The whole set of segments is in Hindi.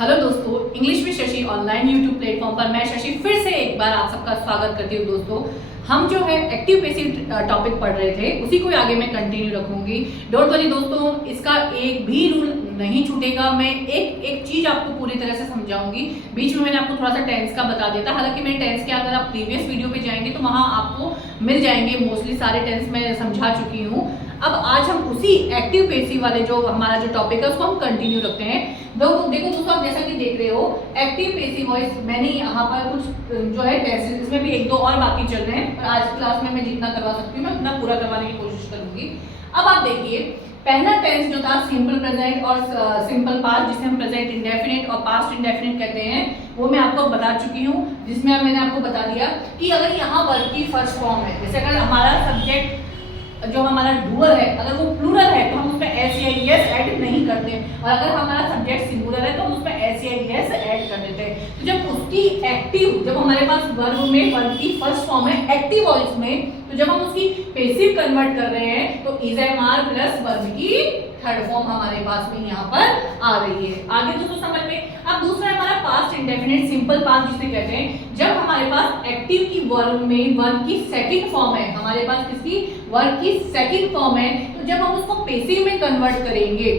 हेलो दोस्तों, इंग्लिश में शशि ऑनलाइन यूट्यूब प्लेटफॉर्म पर मैं शशि फिर से एक बार आप सबका स्वागत करती हूँ। दोस्तों, हम जो है एक्टिव पैसिव टॉपिक पढ़ रहे थे, उसी को आगे मैं कंटिन्यू रखूंगी। डोंट वरी दोस्तों, इसका एक भी रूल नहीं छूटेगा। मैं एक एक चीज आपको पूरी तरह से समझाऊंगी। बीच में मैंने आपको थोड़ा सा टेंस का बता दिया था, हालांकि मैंने टेंस के अगर आप प्रीवियस वीडियो पे जाएंगे तो वहां आपको मिल जाएंगे, मोस्टली सारे टेंस मैं समझा चुकी हूँ। अब आज हम उसी एक्टिव पैसिव वाले जो हमारा जो टॉपिक है उसको हम कंटिन्यू रखते हैं। देखो दोस्तों, आप जैसा कि देख रहे हो एक्टिव पैसिव वॉइस, मैंने यहाँ पर कुछ जो है टेस्ट, इसमें भी एक दो और बाकी चल रहे हैं, पर आज क्लास में मैं जितना करवा सकती हूँ मैं उतना पूरा करवाने की कोशिश करूंगी। अब आप देखिए, पहला टेंस जो था सिंपल प्रेजेंट और सिंपल पास्ट, जिसे हम प्रेजेंट इंडेफिनिट और पास्ट इंडेफिनिट कहते हैं, वो मैं आपको बता चुकी हूँ। जिसमें मैंने आपको बता दिया कि अगर यहाँ वर्ब की फर्स्ट फॉर्म है, जैसे अगर हमारा सब्जेक्ट जो हमारा डूअर है अगर वो प्लूरल है तो हम उसमें एस या एस ऐड नहीं करते, और अगर हमारा सब्जेक्ट सिंगुलर है तो हम उसमें एस या एस ऐड कर देते हैं। तो जब उसकी एक्टिव, जब हमारे पास वर्ब में वर्ब की फर्स्ट फॉर्म है एक्टिव वॉइस में, तो जब हम उसकी पैसिव कन्वर्ट कर रहे हैं तो is am are plus verb की थर्ड फॉर्म हमारे पास में यहाँ पर आ रही है। आगे दोस्तों समझ में। अब दूसरा हमारा पास्ट इंडेफिनिट सिंपल पास्ट, जिसे कहते हैं जब हमारे पास एक्टिव की वर्ब में वर्ब की सेकंड फॉर्म है, हमारे पास किसकी वर्ब की सेकंड फॉर्म है, तो जब हम उसको पैसिव में कन्वर्ट करेंगे,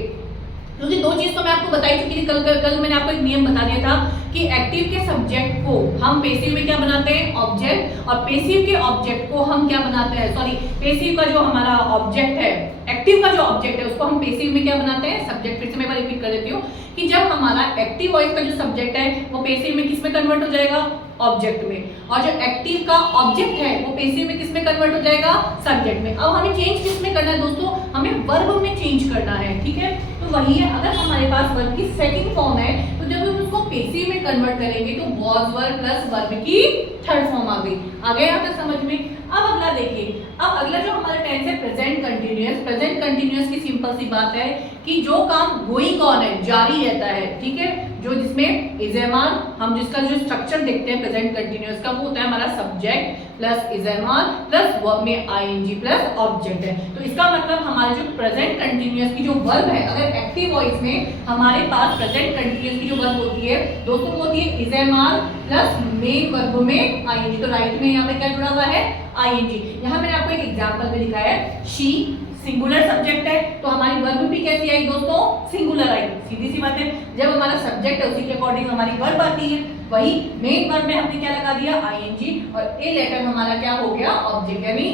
क्योंकि दो चीज तो मैं आपको बताई चुकी थी कल मैंने आपको एक नियम बता दिया था कि एक्टिव के सब्जेक्ट को हम पैसिव में क्या बनाते हैं, ऑब्जेक्ट, और पैसिव के ऑब्जेक्ट को हम क्या बनाते हैं, सॉरी पैसिव का जो हमारा ऑब्जेक्ट है, एक्टिव का जो ऑब्जेक्ट है उसको हम पैसिव में क्या बनाते हैं, सब्जेक्ट। फिर से मैं एक बार रिपीट कर देती हूँ कि जब हमारा एक्टिव वॉइस का जो सब्जेक्ट है वो पैसिव में किस में कन्वर्ट हो जाएगा, ऑब्जेक्ट में, और जो एक्टिव का ऑब्जेक्ट है वो पैसिव में किस में कन्वर्ट हो जाएगा, सब्जेक्ट में। अब हमें चेंज किस में करना है दोस्तों, हमें वर्ब में चेंज करना है, ठीक है। तो वही है, अगर हमारे पास वर्ब की सेकंड फॉर्म है तो जब हम उसको पैसिव में कन्वर्ट करेंगे तो वॉज वर्ब प्लस वर्ब की थर्ड फॉर्म आ गई। आ गया यहाँ तक समझ में। अब अगला देखिए, अब अगला जो हमारा टेंस है प्रेजेंट कंटिन्यूअस। प्रेजेंट कंटिन्यूअस की सिंपल सी बात है कि जो काम गोइंग ऑन है, जारी रहता है, ठीक है, जो जिसमें इज एम आर, हम जिसका जो स्ट्रक्चर देखते हैं प्रेजेंट कंटिन्यूअस का, वो होता है हमारा subject plus is am are plus verb में आईएनजी प्लस ऑब्जेक्ट है। तो इसका मतलब हमारे जो प्रेजेंट कंटिन्यूअस की जो वर्ब है, अगर एक्टिव वॉइस में हमारे पास प्रेजेंट कंटिन्यूअस की जो वर्ब होती है दोस्तों, वो होती है is am are plus main verb में आईएनजी। तो राइट में यहाँ पे क्या जुड़ा हुआ है, आईएनजी। यहाँ मैंने आपको एक एग्जांपल भी दिखाया है, शी सिंगुलर सब्जेक्ट है तो हमारी वर्ब भी कैसी आई दोस्तों, सिंगुलर आई। सीधी सी बात है, जब हमारा सब्जेक्ट है उसी के अकॉर्डिंग हमारी वर्ब आती है। वही मेन वर्ब में हमने क्या लगा दिया, आईएनजी, और ए लेटर हमारा क्या हो गया, ऑब्जेक्ट। यानी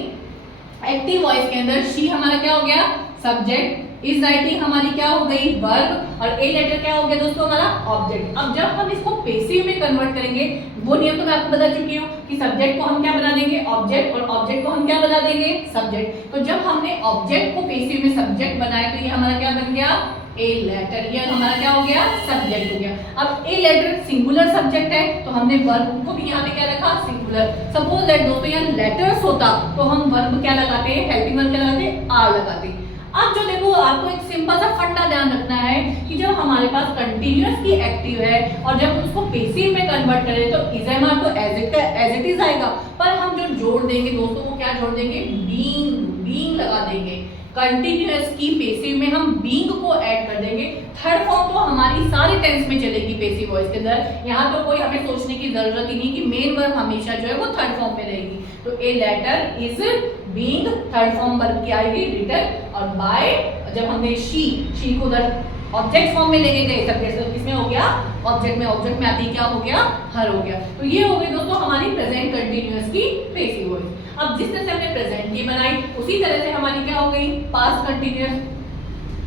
एक्टिव वॉइस के अंदर शी हमारा क्या हो गया, सब्जेक्ट, इज राइटिंग हमारी क्या हो गई, वर्ब, और ए लेटर क्या हो गया दोस्तों, हमारा ऑब्जेक्ट। अब जब हम इसको पैसिव में कन्वर्ट करेंगे, वो नियम तो मैं आपको बता चुकी हूँ कि सब्जेक्ट को हम क्या बना देंगे, ऑब्जेक्ट, और ऑब्जेक्ट को हम क्या बना देंगे, सब्जेक्ट। तो जब हमने ऑब्जेक्ट को पैसिव में सब्जेक्ट बनाया तो ये हमारा क्या बन गया, ए लेटर। ये हमारा क्या हो गया, सब्जेक्ट हो गया। अब ए लेटर सिंगुलर सब्जेक्ट है तो हमने वर्ब को भी यहाँ पे क्या रखा, सिंगुलर। सपोज दैट दोस्तों यहाँ लेटर्स होता तो हम वर्ब क्या लगाते हैं, हेल्पिंग वर्ब क्या लगाते, आर लगाते। अब जो देखो, आपको एक सिंपल सा फंडा ध्यान रखना है कि जब हमारे पास कंटिन्यूअस की एक्टिव है और जब उसको पैसिव में कन्वर्ट करें तो इज एम आर तो एज इट इज आएगा, पर हम जो जोड़ देंगे दोस्तों वो क्या जोड़ देंगे, बीइंग लगा देंगे। कंटिन्यूअस की पैसिव में हम बीइंग को ऐड कर देंगे। थर्ड फॉर्म तो हमारी सारे टेंस में चलेगी पैसिव वॉइस के अंदर। यहाँ तो कोई हमें सोचने की जरूरत ही नहीं कि मेन वर्ब हमेशा जो है वो थर्ड फॉर्म में रहेगी। तो a letter is being, third form verb की आएगी रिटन, और बाय जब हमने शी को उधर ऑब्जेक्ट फॉर्म में लेके गए, सब्जेक्ट तो किसमें हो गया, ऑब्जेक्ट में आती क्या हो गया, हर हो गया। तो ये हो गई दोस्तों हमारी प्रेजेंट कंटिन्यूअस की पैसिव वॉइस। अब जिस तरह से हमने प्रेजेंट की बनाई उसी तरह से हमारी क्या हो गई, पास्ट कंटिन्यूअस।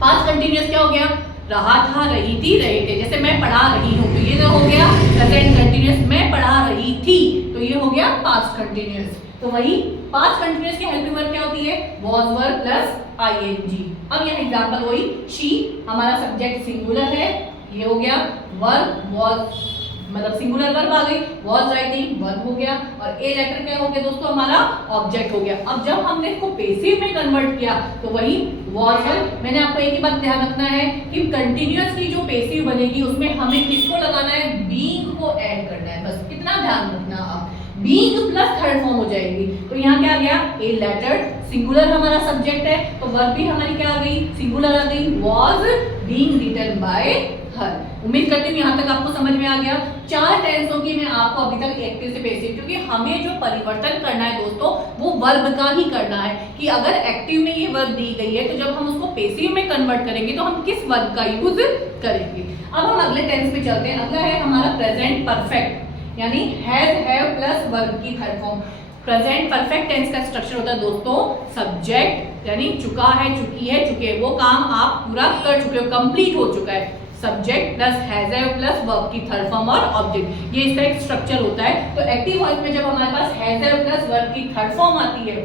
पास्ट कंटिन्यूअस क्या हो गया, रहा था, रही थी, रहे थे। जैसे मैं पढ़ा रही हूँ तो ये तो हो गया प्रेजेंट कंटिन्यूअस, मैं पढ़ा रही थी तो ये हो गया पास्ट कंटिन्यूअस। तो वही पास्ट कंटिन्यूअस की हेल्पिंग वर्ब क्या होती है, वाज वर्ब प्लस आईएनजी। अब यहाँ एग्जांपल वही, शी हमारा सब्जेक्ट सिंगुलर है, ये हो गया, वर्ब वाज मतलब सिंगुलर वर्ब आ गई, वाज राइटिंग वर्ब हो गया, और ए लेटर क्या हो गया दोस्तों, हमारा ऑब्जेक्ट हो गया। अब जब हमने इसको पैसिव में कन्वर्ट किया तो वही वाज वर्ब। मैंने आपको एक ही बात ध्यान रखना है कि कंटिन्यूअस की जो पैसिव बनेगी उसमें हमें किसको लगाना है, बीइंग को ऐड करना है। बस इतना ध्यान रखना, आप बीइंग प्लस थर्ड फॉर्म हो जाएगी। तो यहाँ क्या आ गया, ए लेटर, सिंगुलर हमारा सब्जेक्ट है तो वर्ब भी हमारी क्या आ गई, सिंगुलर आ गई, वाज बीइंग रिटन बाय घर। उम्मीद करती हूँ यहाँ तक आपको समझ में आ गया। 4 टेंसों की मैं आपको अभी तक एक्टिव से पैसिव, क्योंकि हमें जो परिवर्तन करना है दोस्तों वो वर्ब का ही करना है कि अगर एक्टिव में ये वर्ब दी गई है तो जब हम उसको पैसिव में कन्वर्ट करेंगे तो हम किस वर्ब का यूज करेंगे। अब हम अगले टेंस में चलते हैं। अगला है हमारा प्रेजेंट परफेक्ट, यानी हैज हैव प्लस वर्ब की third form. Present perfect tense का स्ट्रक्चर होता है दोस्तों सब्जेक्ट, यानी चुका है, चुकी है, चुके, वो काम आप पूरा कर चुके हो, कंप्लीट हो चुका है। Subject plus has have plus verb की थर्ड फॉर्म और ऑब्जेक्ट, ये इसका एक स्ट्रक्चर होता है। तो एक्टिव वॉइस में जब हमारे पास हैज हैव प्लस वर्ब की थर्ड फॉर्म आती है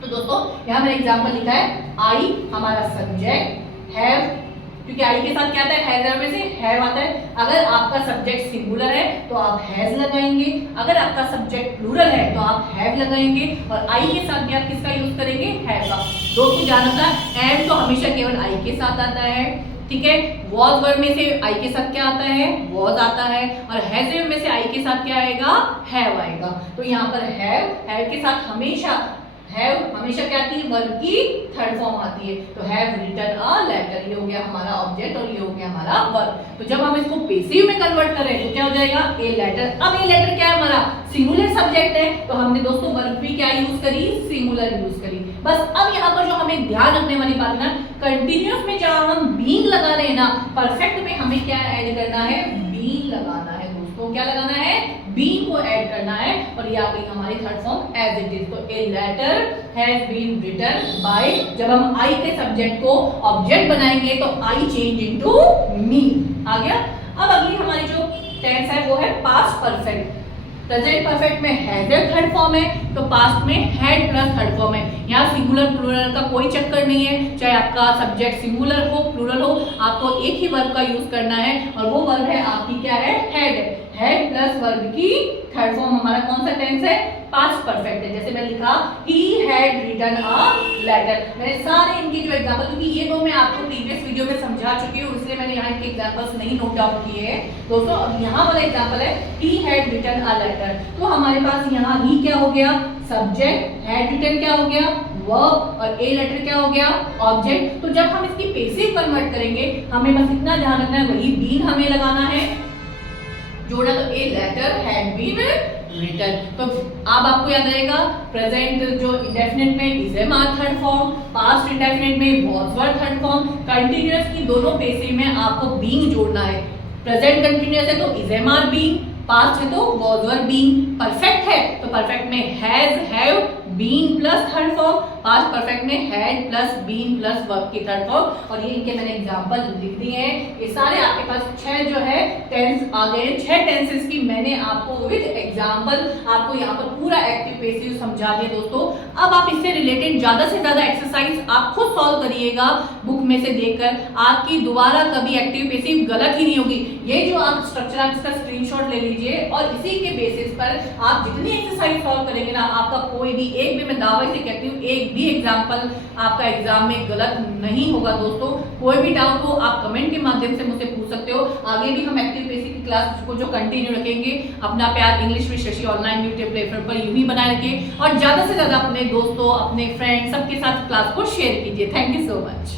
तो दोस्तों यहाँ मैंने एग्जांपल लिखा है आई हमारा सब्जेक्ट, हैव क्योंकि आई के साथ क्या आता है हैज हैव में से हैव आता है। अगर आपका सब्जेक्ट सिंगुलर है तो आप हैज लगाएंगे, अगर आपका सब्जेक्ट प्लूरल है तो आप हैव लगाएंगे, और आई के साथ भी आप किसका यूज करेंगे, हैव का। दोस्तों ध्यान रखना एम तो हमेशा केवल आई के साथ आता है, ठीक है। वॉज वर्ड में से आई के साथ क्या आता है, वॉज आता है, और हैज में से आई के साथ क्या आएगा, हैव आएगा। तो यहाँ पर हैव के साथ हमेशा क्या आती है, वर्ब की थर्ड फॉर्म आती है। तो हैव रिटन अ लेटर, ये हो गया हमारा ऑब्जेक्ट और ये हो गया हमारा वर्ब। तो जब हम इसको पैसिव में कन्वर्ट करें तो क्या हो जाएगा, ए लेटर। अब ए लेटर क्या है, हमारा सिंगुलर सब्जेक्ट है, तो हमने दोस्तों वर्ब भी क्या यूज करी, सिंगुलर यूज करी। बस अब यहाँ पर जो हमें ध्यान रखने वाली बात है ना, कंटिन्यूअस में जब हम बीइंग लगा रहे हैं ना, परफेक्ट में हमें क्या ऐड करना है, बीइंग लगाना है दोस्तों। क्या लगाना है, बीइंग को ऐड करना है, और ये आ गई हमारी third form as it is. तो a letter has been written by, जब हम आई के सब्जेक्ट को ऑब्जेक्ट बनाएंगे तो आई चेंज इनटू मी आ गया। अब अगली हमारी जो टेंस है वो है पास्ट परफेक्ट। प्रेजेंट परफेक्ट में हैज थर्ड फॉर्म है, तो पास्ट में हैड प्लस थर्ड फॉर्म है। यहाँ सिंगुलर प्लूरल का कोई चक्कर नहीं है, चाहे आपका सब्जेक्ट सिंगुलर हो प्लूरल हो, आपको एक ही वर्ब का यूज करना है, और वो वर्ब है आपकी क्या है, हैड प्लस वर्ब की थर्ड फॉर्म हमारा कौन सा टेंस है, पास्ट परफेक्ट है। जैसे मैंने लिखा he had written a letter. मैंने सारे इनके जो एग्जांपल, क्योंकि ये दो मैं आपको प्रीवियस वीडियो में समझा चुकी हूँ, इसलिए मैंने यहाँ इनके एग्जांपल्स नहीं नोट डाउन किए हैं दोस्तों। अब यहाँ वाला एग्जांपल है he had written a letter, तो हमारे पास यहाँ ही क्या हो गया, सब्जेक्ट, हैड रिटन क्या हो गया, वर्ब, और ए लेटर क्या हो गया, ऑब्जेक्ट। तो जब हम इसकी पैसिव कन्वर्ट करेंगे हमें बस इतना ध्यान रखना है, वही बीन हमें लगाना है, जोड़ा तो a letter had been written. तो अब आपको याद रहेगा प्रेजेंट जो इंडेफिनिट में is am are third form, past indefinite में was were third form, continuous की दोनों पैसिव में आपको बीइंग जोड़ना है। प्रेजेंट कंटीन्यूअस है तो is am are being, past है तो वाज वर बीइंग, परफेक्ट है तो परफेक्ट में has have been plus third form, past perfect में had plus been plus verb की थर्ड फॉर्म। और ये इनके मैंने एग्जांपल लिख दिए हैं। ये सारे आपके पास 6 जो है टेंस आ गए हैं। 6 टेंसेस की मैंने आपको विद एग्जांपल आपको यहाँ पर पूरा एक्टिव पैसिव समझा दिया दोस्तों। अब आप इससे रिलेटेड ज्यादा से ज्यादा एक्सरसाइज आप खुद सॉल्व करिएगा बुक में से देखकर, आपकी दोबारा कभी एक्टिव पैसिव गलत ही नहीं होगी। ये जो आप स्ट्रक्चर आप इसका स्क्रीनशॉट ले लीजिए, और इसी के बेसिस पर आप जितनी एक्सरसाइज सॉल्व करेंगे ना, आपका कोई भी एक भी, मैं दावा से कहती हूँ, एक भी एग्जाम्पल आपका एग्जाम में गलत नहीं होगा दोस्तों। कोई भी डाउट हो आप कमेंट के माध्यम से मुझसे पूछ सकते हो। आगे भी हम एक्टिव पैसिव की क्लास को जो कंटिन्यू रखेंगे। अपना प्यार English with Shashi online YouTube platform पर यूं ही बनाए रखें, और ज्यादा से ज्यादा अपने दोस्तों, अपने फ्रेंड्स सबके साथ क्लास को शेयर कीजिए। Thank you so much.